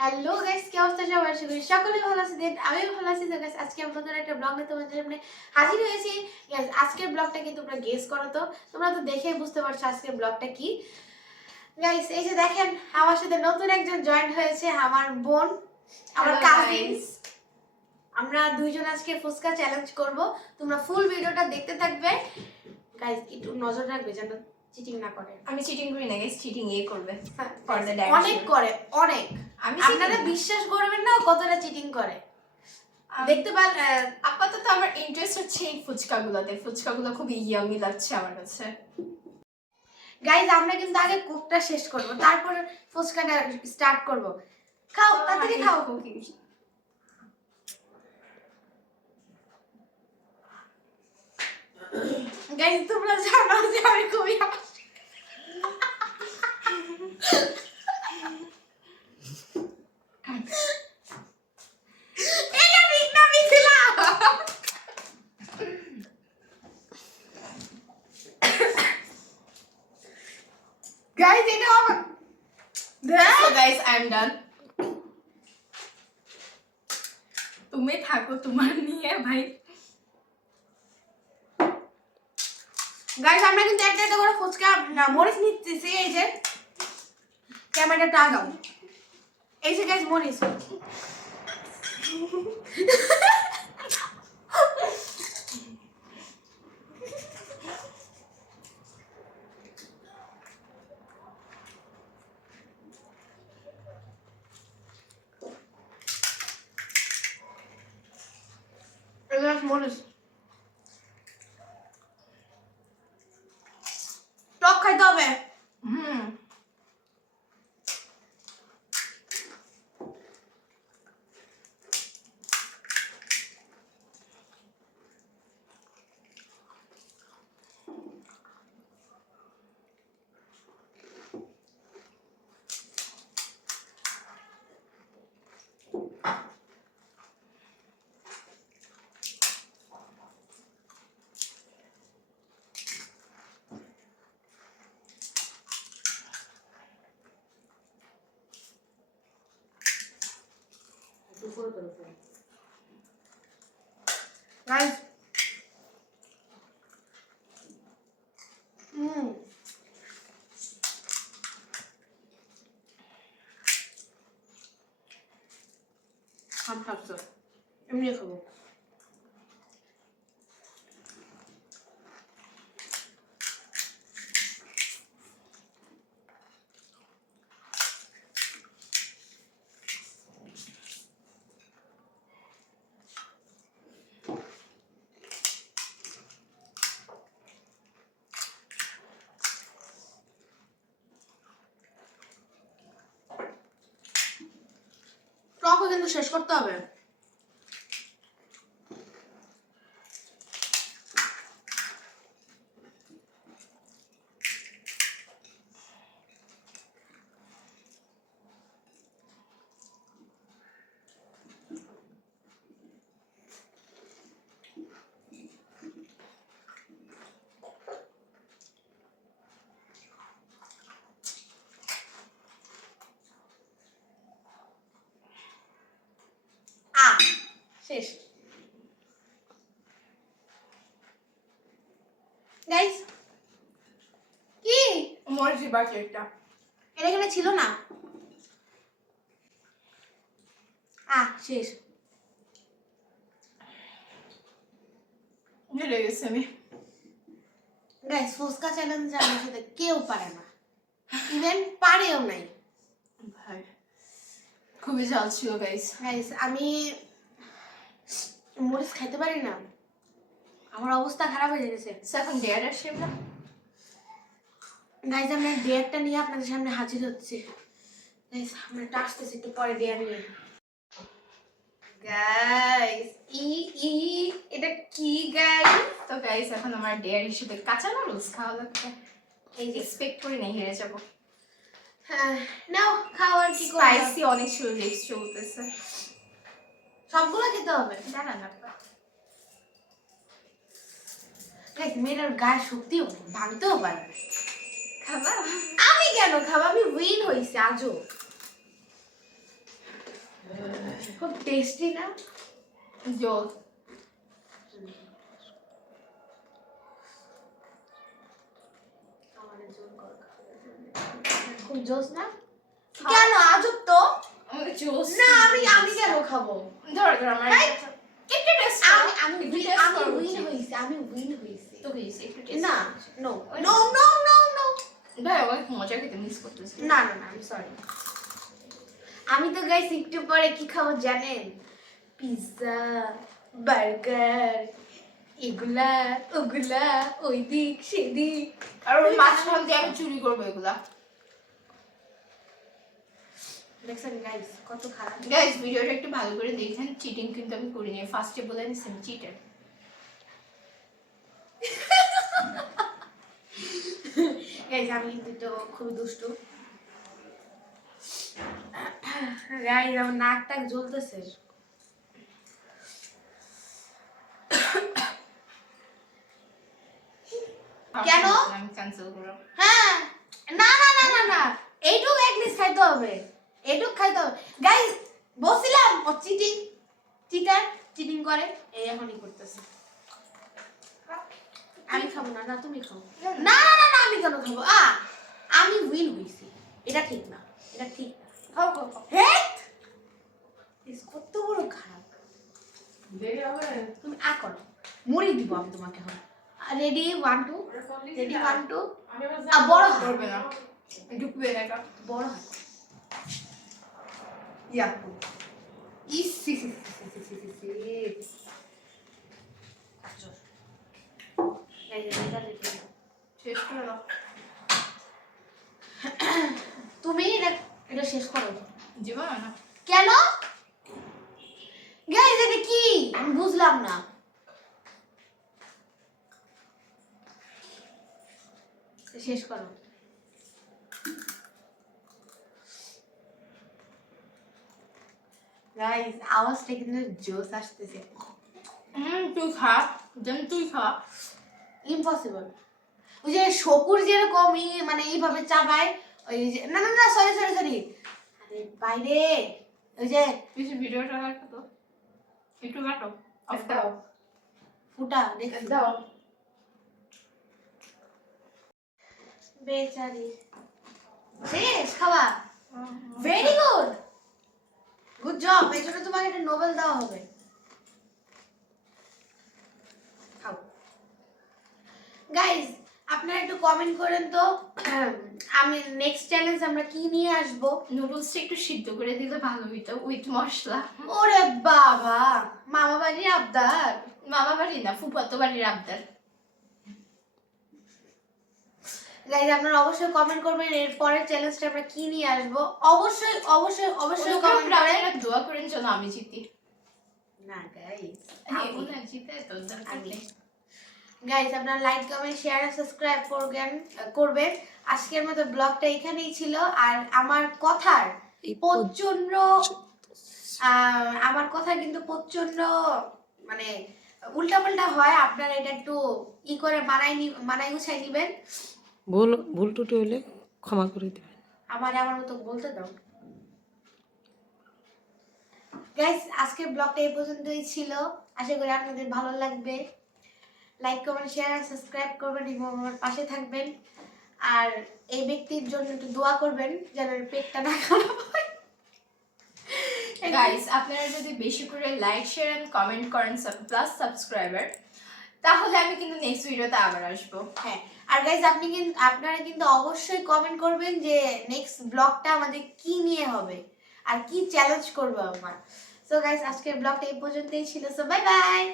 Hello guys, কি অবস্থা সবার? আশা করি সকলেই ভালো আছেন। আমিও ভালো আছি। তো গাইস, আজকে আমরা নতুন একটা ব্লগ নিয়ে তোমাদের সামনে হাজির হয়েছি। গাইস, আজকের ব্লগটা কি তোমরা গেস করো তো? তোমরা তো দেখেই বুঝতে পারছো আজকের ব্লগটা কি। গাইস, এই যে দেখেন, আমার সাথে নতুন একজন জয়েন হয়েছে, আমার বোন, আমার কাজিন। আমরা দুইজন আজকে ফুচকা চ্যালেঞ্জ করব। তোমরা ফুল ভিডিওটা দেখতে থাকবে। গাইস, একটু নজর রাখবে যেন চিটিং না করে। আমি চিটিং করি না গাইস, চিটিং এই করবে। অনেক করে, অনেক। আপনারা বিশ্বাস করবেন না কতটা চিটিং করে। দেখতে পাল আপাতত আমার ইন্টারেস্ট হচ্ছে এই ফুচকাগুলো খুব ইয়ামি লাগছে আমার কাছে। গাইস, আমরা কিন্তু আগে কোকটা শেষ করব, তারপর ফুচকাটা স্টার্ট করব। খাও, তাড়াতাড়ি খাও। গাইস, তোমরা জানো যে আমি খুবই এটা ঠিক না, মিথিলা। গাইস, এটা আমার So guys, I'm done. তুমি থাকো তোমার নিয়ে ভাই। গাইস, আমরা কিন্তু একটা একটা করে ফুচকা মরিচ নিতেছি। এই যে ক্যামেরাটা আগাও। এই যে গাইস মরিচ। মরিচ টক খাইতে হবে। Guys, I'm pasta. এমনি খাবো। টকও কিন্তু শেষ করতে হবে। শেষ। গাইস, কি মরিচ বাকি একটা এটা এখানে ছিল না। শেষ। ভুলে গেছি আমি। গাইস, ফুচকা চ্যালেঞ্জ আমার সাথে কেউ পারে না, ইভেন পারেও নাই। ভাই খুবই ঝাল ছিল গাইস। গাইস, আমি মরিচ খাইতে পারি না, আমার অবস্থা খারাপ হয়ে গেছে। এখন ডেয়ার আসে না গাইস, আমরা ডেয়ারটা নিয়ে আপনাদের সামনে হাজির হচ্ছে। গাইস, আমরা আসতেছি একটু পরে ডেয়ার নিয়ে। গাইস, এটা কি গাইস? তো গাইস, এখন আমার ডেয়ার হিসেবে কাঁচা নুডলস খাওয়া লাগবে। এই যে এক্সপেক্ট করি না হেরে যাব। নাও খাও, আর কি করব। স্পাইসি অনেক ছিল, লিপস চলতেছে। সবগুলো খেতে হবে। জানা না গাইস, মেয়েটার গায়ে শক্তিও ভাঙতেও পারে। খাবা? আমি কেন খাবো? আমি উইন হইছি আজও। খুব টেস্টি না? জল খুব জোস না? কেন আজব তো? আমাকে জোস না আমি কেন খাবো? ধর আমার একটু টেস্ট আমি উইন হইছি তো হইছে একটু টেস্ট না নো ভাই ওই মজা খেতে মিস করতেছি না আমি সরি। আমি তো গাইস একটু পরে কি খাবো জানেন? পিৎজা, বার্গার, এগুলা ওগুলা, ওই দিক সেদিক। আর ওই মাঝখান দিয়ে আমি চুরি করবো এগুলা। দেখছেন গাইস কত খারাপ। গাইস ভিডিওটা একটু ভালো করে দেখেন, চিটিং কিন্তু আমি করিনি, ফার্স্টে বলে নিছি আমি চিটার। গাইস আমি কিন্তু তো খুবই দুষ্টু। গাইস আমার নাক টাক জ্বলতেছে। কেন? আমি ক্যান্সেল করব। হ্যাঁ না এইটুক এটলিস্ট খাইতে হবে, এইটুক খাইতে হবে। গাইস বলছিলাম ও চিটিং করে, এই এখনই করতেছে। আমি খাবো না, তুমি খাও। না আমি কেন খাবো? আমি উইন হইছি, এটা ঠিক না, এটা ঠিক না। খাও হেট কত বড় খারাপ। দেরি হবে। তুমি করো, মুড়ি দিব আমি তোমাকে। এখন রেডি 1 2 রেডি 1 2 বড় করবে না, ঢুকবে না এটা। বড় হাত ইয়াকু ইস সি আচ্ছা শেষ করে দাও। তুমি এটা শেষ করো। জীবন না কেন গাইস এটা কি আমি বুঝলাম না। শেষ করো। গাইস আওয়াজটা কিন্তু জোস আসতেছে। তুই খা, তুই খা। ইম্পসিবল। ওই যে শকুর যেরকম মানে এইভাবে চাবায়, ওই যে না সরি আরে বাইরে ওই যে কিছু ভিডিওটা রাখো তো, একটু কাটো, অফ দাও। দাও। ফুটা দেখ দাও। বেচারি শেষ খাওয়া। Very good job. এই জন্য তোমাকে একটা নোবেল দেওয়া হবে। খাও গাইস, আপনারা একটু কমেন্ট করেন তো আমি নেক্সট চ্যালেঞ্জ আমরা কি নিয়ে আসব। নুডলসটা একটু সিদ্ধ করে দিলে ভালো হইতো উইথ মশলা। ওরে বাবা, মামা বাড়ির আবদার। মামা বাড়ি না, ফুফাতো বাড়ির আবদার। গাইস আপনারা অবশ্যই কমেন্ট করবেন এর পরের চ্যালেঞ্জটা আমরা কি নিয়ে আসব। অবশ্যই কমেন্ট করেন। দোয়া করেন যেন আমি জিতি। না গাইস ওনা জিতে তো দরকার নেই। গাইস আপনারা লাইক কমেন্ট শেয়ার আর সাবস্ক্রাইব করবেন। আজকের মতো ব্লগটা এখানেই ছিল। আর আমার কথার কিন্তু প্রচন্ড মানে উল্টাপাল্টা হয়, আপনারা এটা একটু করে মানাই গুছাই নিবেন। ভুল টুটি হলে ক্ষমা করে দিবেন। আমার মতো বলতে দাও। গাইস আজকের ব্লগটা এই পর্যন্তই ছিল। আশা করি আপনাদের ভালো লাগবে। লাইক কমেন্ট শেয়ার আর সাবস্ক্রাইব করবেন এবং আমার পাশে থাকবেন। আর এই ব্যক্তির জন্য একটু দোয়া করবেন যেন পেটটা না খারাপ হয়। গাইস আপনারা যদি বেশি করে লাইক শেয়ার এন্ড কমেন্ট করেন প্লাস সাবস্ক্রাইবার, তাহলে আমি কিন্তু নেক্সট ভিডিওতে আবার আসবো। হ্যাঁ আর গাইস আপনারা কিন্তু অবশ্যই কমেন্ট করবেন যে নেক্সট ব্লগটা আমাদের কি নিয়ে হবে আর কি চ্যালেঞ্জ করবো আমরা। সো গাইস আজকের ব্লগটা এই পর্যন্তই ছিল। So bye bye.